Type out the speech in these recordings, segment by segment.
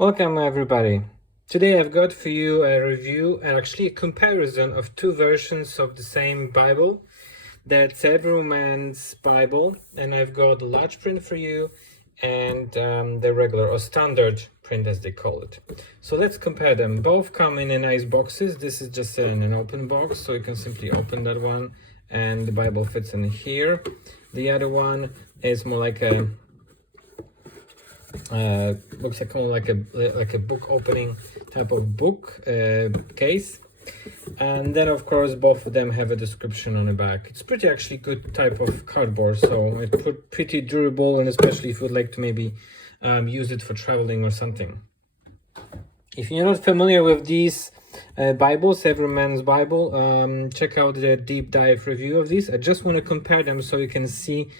Welcome everybody. Today I've got for you a review and actually a comparison of two versions of the same Bible. That's Everyman's Bible, and I've got the large print for you and the regular or standard print as they call it. So let's compare them. Both come in nice boxes. This is just an open box, so you can simply open that one and the Bible fits in here. The other one is more like a looks like like a book opening type of book case, and then of course both of them have a description on the back. It's pretty actually good type of cardboard, so it's pretty durable, and especially if you would like to maybe use it for traveling or something. If you're not familiar with these Bibles, Everyman's Bible, check out the deep dive review of these. I just want to compare them so you can see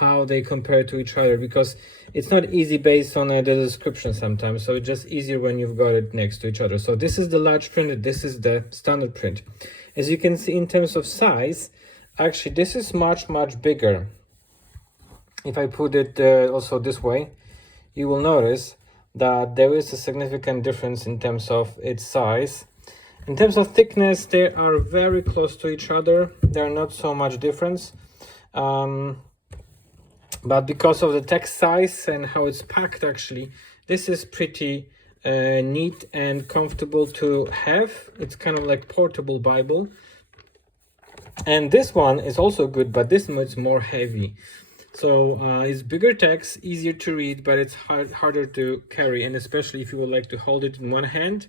how they compare to each other, because it's not easy based on the description sometimes, so it's just easier when you've got it next to each other. So this is the large print, this is the standard print. As you can see, in terms of size, actually this is much bigger. If I put it also this way, you will notice that there is a significant difference in terms of its size. In terms of thickness, they are very close to each other. There are not so much difference. But because of the text size and how it's packed, actually, this is pretty neat and comfortable to have. It's kind of like portable Bible. And this one is also good, but this one is more heavy. So it's bigger text, easier to read, but it's harder to carry. And especially if you would like to hold it in one hand.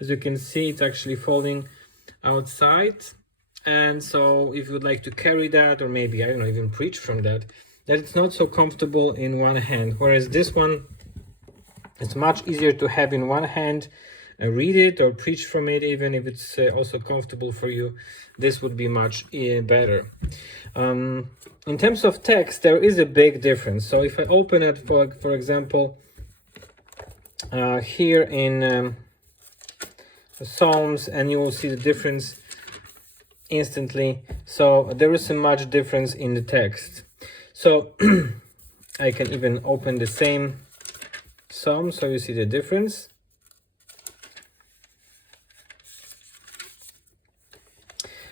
As you can see, it's actually folding outside. And so if you would like to carry that, or maybe, I don't know, even preach from that, it's not so comfortable in one hand. Whereas this one, it's much easier to have in one hand, read it or preach from it, even if it's also comfortable for you. This would be much better. In terms of text, there is a big difference. So if I open it, for example, here in Psalms, and you will see the difference instantly. So there is a much difference in the text. So I can even open the same Psalm, so you see the difference.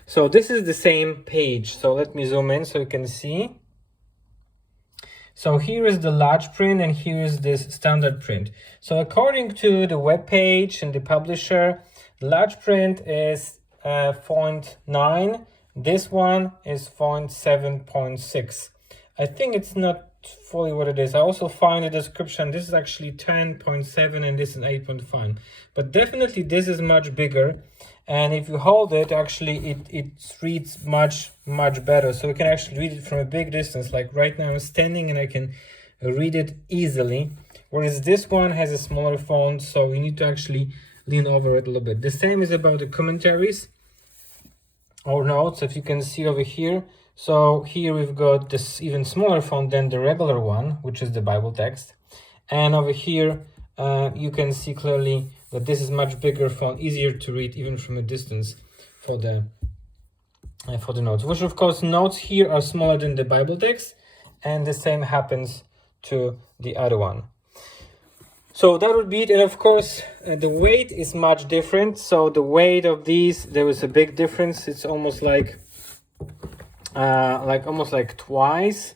So this is the same page. So let me zoom in so you can see. So here is the large print and here is this standard print. So according to the web page and the publisher, the large print is font 9. This one is font 7.6. I think it's not fully what it is. I also find a description. This is actually 10.7 and this is 8.5. But definitely this is much bigger. And if you hold it, actually it reads much better. So you can actually read it from a big distance. Like right now I'm standing and I can read it easily. Whereas this one has a smaller font, so you need to actually lean over it a little bit. The same is about the commentaries or notes, if you can see over here. So here we've got this even smaller font than the regular one, which is the Bible text. And over here, you can see clearly that this is much bigger font, easier to read even from a distance for the notes. Which of course, notes here are smaller than the Bible text, and the same happens to the other one. So that would be it. And of course, the weight is much different. So the weight of these, there is a big difference. It's almost like twice.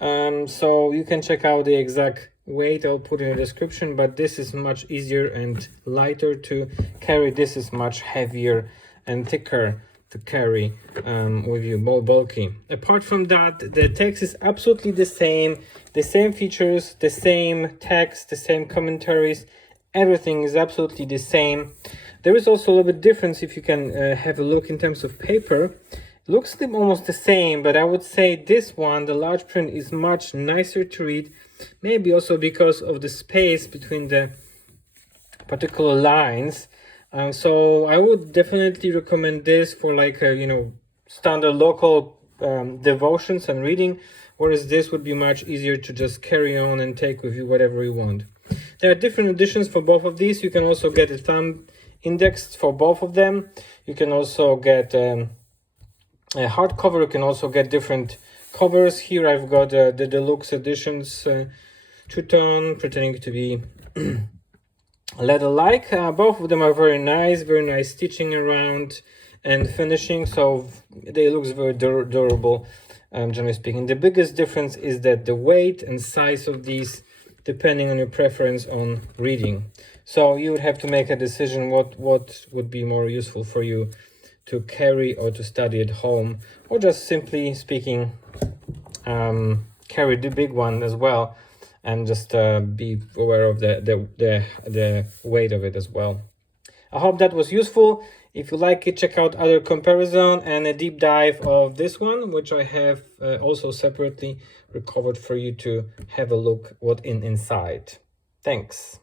So you can check out the exact weight. I'll put in the description, but this is much easier and lighter to carry. This is much heavier and thicker to carry with you, more bulky. Apart from that, the text is absolutely the same features, the same text, the same commentaries. Everything is absolutely the same. There is also a little bit difference if you can have a look in terms of paper. Looks almost the same, but I would say this one, the large print, is much nicer to read. Maybe also because of the space between the particular lines. So I would definitely recommend this for like standard local devotions and reading, whereas this would be much easier to just carry on and take with you whatever you want. There are different editions for both of these. You can also get a thumb index for both of them. You can also get a hardcover. You can also get different covers. Here I've got the deluxe editions, two-tone, pretending to be leather like. Both of them are very nice stitching around and finishing, so they looks very durable, generally speaking. The biggest difference is that the weight and size of these, depending on your preference on reading. So you would have to make a decision what would be more useful for you to carry or to study at home, or just simply speaking, carry the big one as well, and just be aware of the weight of it as well. I hope that was useful. If you like it, check out other comparison and a deep dive of this one, which I have also separately recovered for you to have a look what inside. Thanks.